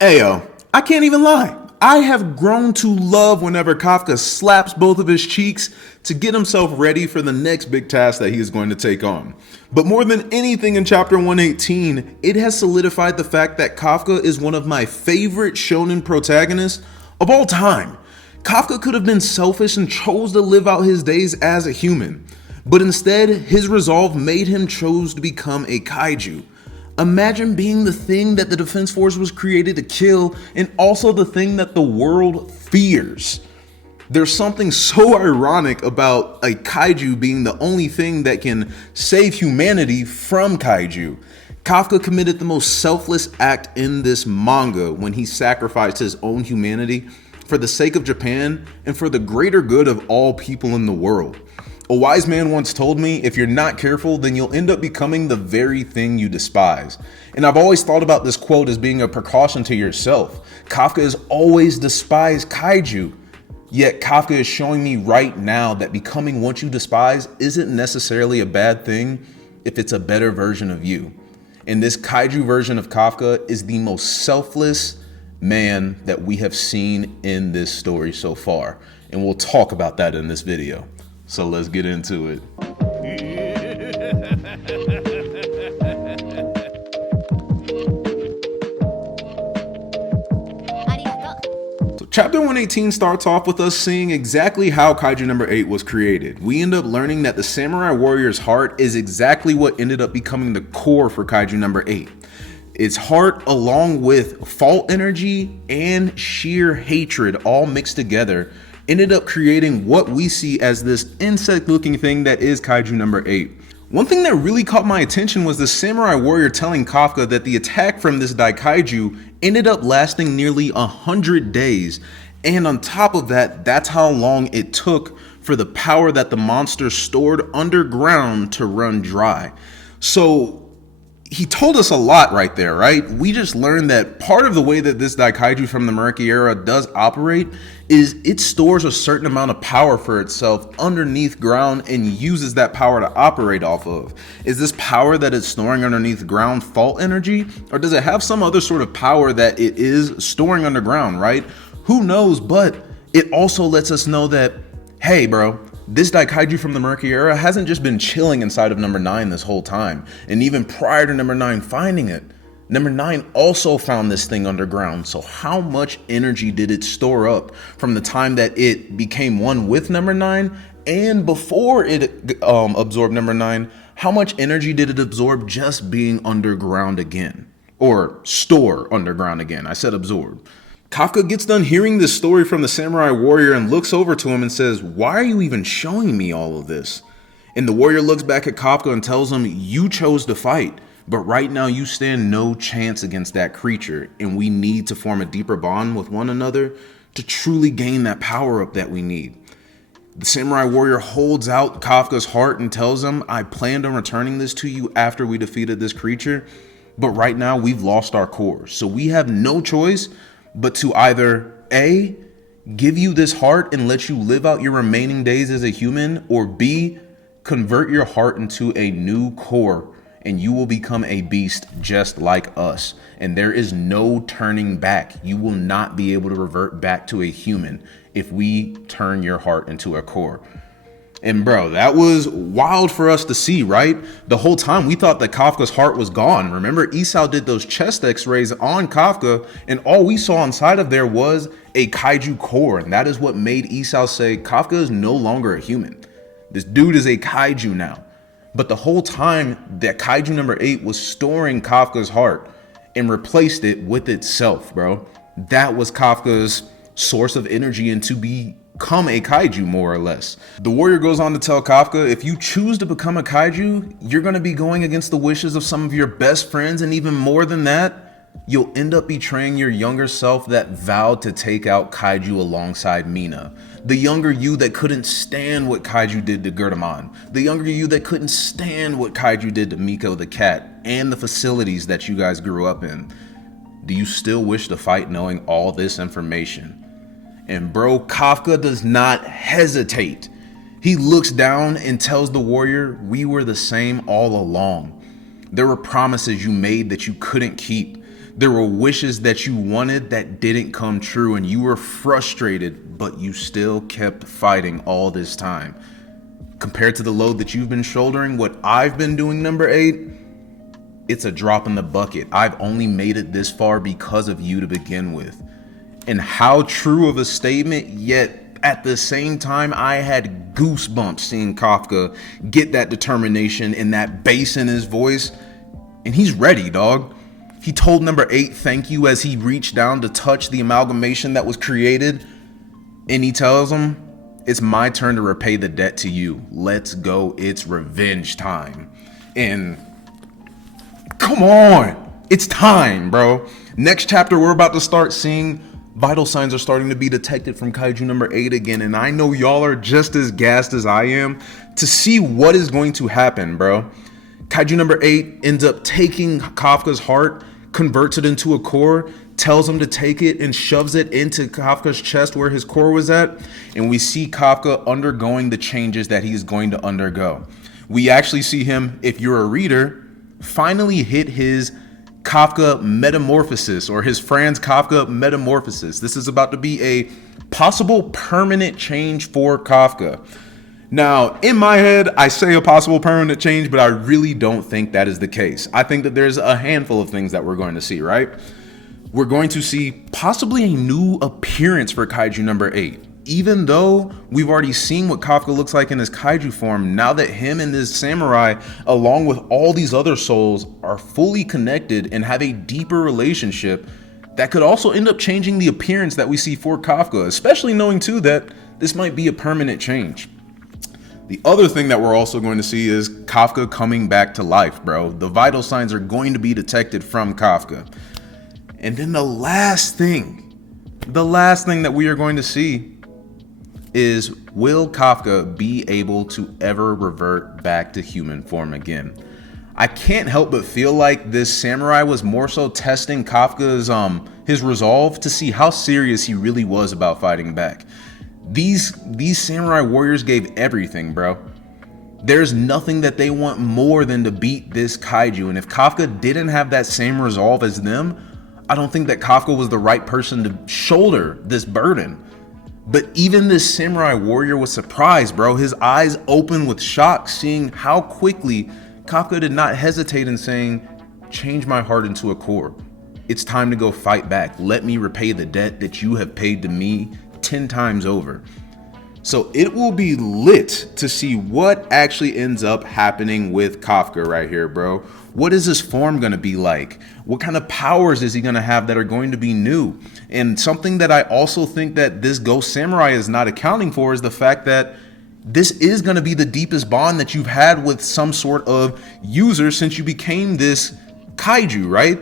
Ayo, I can't even lie. I have grown to love whenever Kafka slaps both of his cheeks to get himself ready for the next big task that he is going to take on. But more than anything in chapter 118, it has solidified the fact that Kafka is one of my favorite shonen protagonists of all time. Kafka could have been selfish and chose to live out his days as a human, but instead his resolve made him choose to become a kaiju. Imagine being the thing that the Defense Force was created to kill and also the thing that the world fears. There's something so ironic about a kaiju being the only thing that can save humanity from kaiju. Kafka committed the most selfless act in this manga when he sacrificed his own humanity for the sake of Japan and for the greater good of all people in the world. A wise man once told me, if you're not careful, then you'll end up becoming the very thing you despise. And I've always thought about this quote as being a precaution to yourself. Kafka has always despised kaiju, yet Kafka is showing me right now that becoming what you despise isn't necessarily a bad thing if it's a better version of you. And this kaiju version of Kafka is the most selfless man that we have seen in this story so far. And we'll talk about that in this video. So let's get into it. So chapter 118 starts off with us seeing exactly how Kaiju number 8 was created. We end up learning that the samurai warrior's heart is exactly what ended up becoming the core for Kaiju number 8. Its heart, along with fault energy and sheer hatred all mixed together, ended up creating what we see as this insect-looking thing that is Kaiju number 8. One thing that really caught my attention was the samurai warrior telling Kafka that the attack from this Daikaiju ended up lasting nearly 100 days. And on top of that, that's how long it took for the power that the monster stored underground to run dry. So he told us a lot right there, right? We just learned that part of the way that this Daikaiju from the Meireki era does operate is it stores a certain amount of power for itself underneath ground and uses that power to operate off of. Is this power that it's storing underneath ground fault energy? Or does it have some other sort of power that it is storing underground, right? Who knows, but it also lets us know that, hey bro, this Daikaiju from the Meireki era hasn't just been chilling inside of number 9 this whole time. And even prior to number 9 finding it, number 9 also found this thing underground. So how much energy did it store up from the time that it became one with number 9 and before it absorbed number 9? How much energy did it absorb just being underground again? Or store underground again. I said absorb. Kafka gets done hearing this story from the samurai warrior and looks over to him and says, "Why are you even showing me all of this?" And the warrior looks back at Kafka and tells him, "You chose to fight, but right now you stand no chance against that creature, and we need to form a deeper bond with one another to truly gain that power up that we need." The samurai warrior holds out Kafka's heart and tells him, "I planned on returning this to you after we defeated this creature, but right now we've lost our core, so we have no choice but to either A, give you this heart and let you live out your remaining days as a human, or B, convert your heart into a new core and you will become a beast just like us. And there is no turning back. You will not be able to revert back to a human if we turn your heart into a core." And bro, that was wild for us to see, right? The whole time we thought that Kafka's heart was gone. Remember, Isao did those chest x-rays on Kafka and all we saw inside of there was a kaiju core. And that is what made Isao say Kafka is no longer a human. This dude is a kaiju now. But the whole time that Kaiju number 8 was storing Kafka's heart and replaced it with itself, bro. That was Kafka's source of energy and to become a kaiju, more or less. The warrior goes on to tell Kafka, if you choose to become a kaiju, you're going to be going against the wishes of some of your best friends, and even more than that, you'll end up betraying your younger self that vowed to take out kaiju alongside Mina. The younger you that couldn't stand what kaiju did to Gurtamon. The younger you that couldn't stand what kaiju did to Miko the cat and the facilities that you guys grew up in. Do you still wish to fight knowing all this information? And bro, Kafka does not hesitate. He looks down and tells the warrior, we were the same all along. There were promises you made that you couldn't keep. There were wishes that you wanted that didn't come true, and you were frustrated, but you still kept fighting all this time. Compared to the load that you've been shouldering, what I've been doing, number 8, it's a drop in the bucket. I've only made it this far because of you to begin with. And how true of a statement, yet at the same time, I had goosebumps seeing Kafka get that determination and that bass in his voice. And he's ready, dog. He told number 8 thank you as he reached down to touch the amalgamation that was created. And he tells him, it's my turn to repay the debt to you. Let's go. It's revenge time. And come on. It's time, bro. Next chapter, we're about to start seeing vital signs are starting to be detected from Kaiju number 8 again. And I know y'all are just as gassed as I am to see what is going to happen, bro. Kaiju number 8 ends up taking Kafka's heart, converts it into a core, tells him to take it and shoves it into Kafka's chest where his core was at. And we see Kafka undergoing the changes that he's going to undergo. We actually see him, if you're a reader, finally hit his Kafka metamorphosis, or his Franz Kafka metamorphosis. This is about to be a possible permanent change for Kafka. Now, in my head, I say a possible permanent change, but I really don't think that is the case. I think that there's a handful of things that we're going to see, right? We're going to see possibly a new appearance for Kaiju number 8. Even though we've already seen what Kafka looks like in his Kaiju form, now that him and this samurai, along with all these other souls, are fully connected and have a deeper relationship, that could also end up changing the appearance that we see for Kafka, especially knowing too that this might be a permanent change. The other thing that we're also going to see is Kafka coming back to life, bro. The vital signs are going to be detected from Kafka. And then the last thing that we are going to see is, will Kafka be able to ever revert back to human form again? I can't help but feel like this samurai was more so testing Kafka's his resolve to see how serious he really was about fighting back. These samurai warriors gave everything, bro. There's nothing that they want more than to beat this kaiju, and if Kafka didn't have that same resolve as them, I don't think that Kafka was the right person to shoulder this burden. But even this samurai warrior was surprised, bro. His eyes opened with shock, seeing how quickly Kafka did not hesitate in saying, change my heart into a core. It's time to go fight back. Let me repay the debt that you have paid to me 10 times over. So it will be lit to see what actually ends up happening with Kafka right here, bro. What is his form going to be like? What kind of powers is he going to have that are going to be new? And something that I also think that this Ghost Samurai is not accounting for is the fact that this is going to be the deepest bond that you've had with some sort of user since you became this kaiju, right?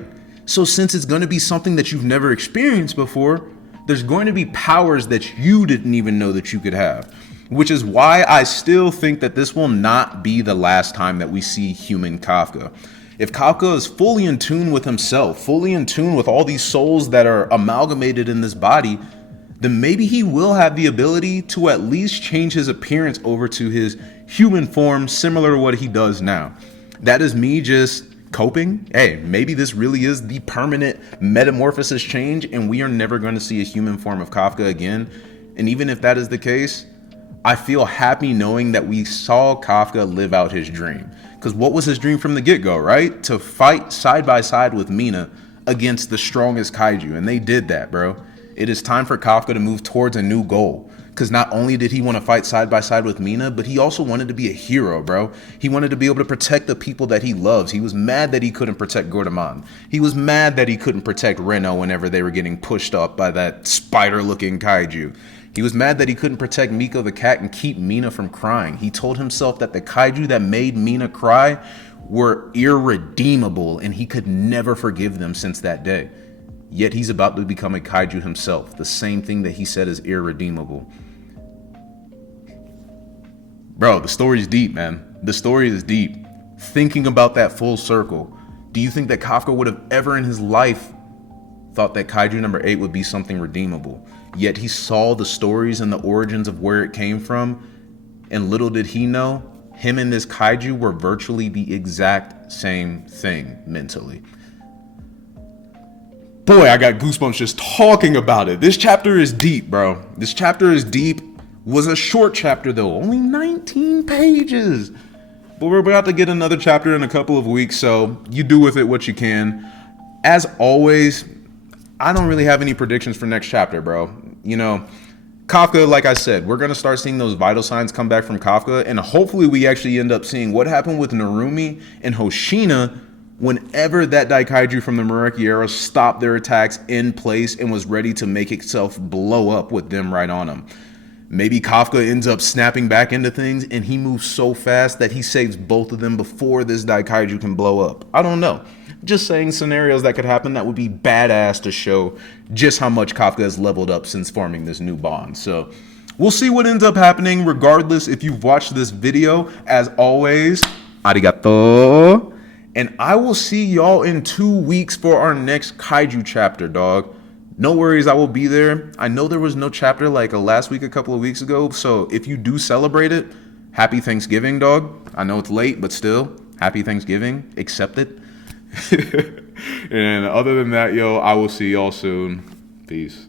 So since it's going to be something that you've never experienced before, there's going to be powers that you didn't even know that you could have, which is why I still think that this will not be the last time that we see human Kafka. If Kafka is fully in tune with himself, fully in tune with all these souls that are amalgamated in this body, then maybe he will have the ability to at least change his appearance over to his human form, similar to what he does now. That is me just coping. Hey, maybe this really is the permanent metamorphosis change and we are never going to see a human form of Kafka again. And even if that is the case, I feel happy knowing that we saw Kafka live out his dream. Because what was his dream from the get-go, right? To fight side by side with Mina against the strongest kaiju. And they did that, bro. It is time for Kafka to move towards a new goal. Because not only did he want to fight side by side with Mina, but he also wanted to be a hero, bro. He wanted to be able to protect the people that he loves. He was mad that he couldn't protect Gordaman. He was mad that he couldn't protect Reno whenever they were getting pushed up by that spider-looking kaiju. He was mad that he couldn't protect Miko the cat and keep Mina from crying. He told himself that the kaiju that made Mina cry were irredeemable and he could never forgive them since that day. Yet he's about to become a kaiju himself, the same thing that he said is irredeemable. Bro, the story's deep, man. The story is deep. Thinking about that full circle, do you think that Kafka would have ever in his life thought that Kaiju number 8 would be something redeemable? Yet he saw the stories and the origins of where it came from, and little did he know, him and this Kaiju were virtually the exact same thing mentally. Boy, I got goosebumps just talking about it. This chapter is deep, bro. This chapter is deep. Was a short chapter though, only 19 pages. But we're about to get another chapter in a couple of weeks, so you do with it what you can. As always, I don't really have any predictions for next chapter, bro. You know, Kafka, like I said, we're going to start seeing those vital signs come back from Kafka, and hopefully we actually end up seeing what happened with Narumi and Hoshina whenever that Daikaiju from the Meireki era stopped their attacks in place and was ready to make itself blow up with them right on them. Maybe Kafka ends up snapping back into things and he moves so fast that he saves both of them before this Daikaiju can blow up. I don't know. Just saying scenarios that could happen that would be badass to show just how much Kafka has leveled up since forming this new bond. So we'll see what ends up happening. Regardless, if you've watched this video, as always, arigato. And I will see y'all in 2 weeks for our next Kaiju chapter, dog. No worries, I will be there. I know there was no chapter like last week, a couple of weeks ago. So if you do celebrate it, happy Thanksgiving, dog. I know it's late, but still, happy Thanksgiving. Accept it. And other than that, yo, I will see y'all soon. Peace.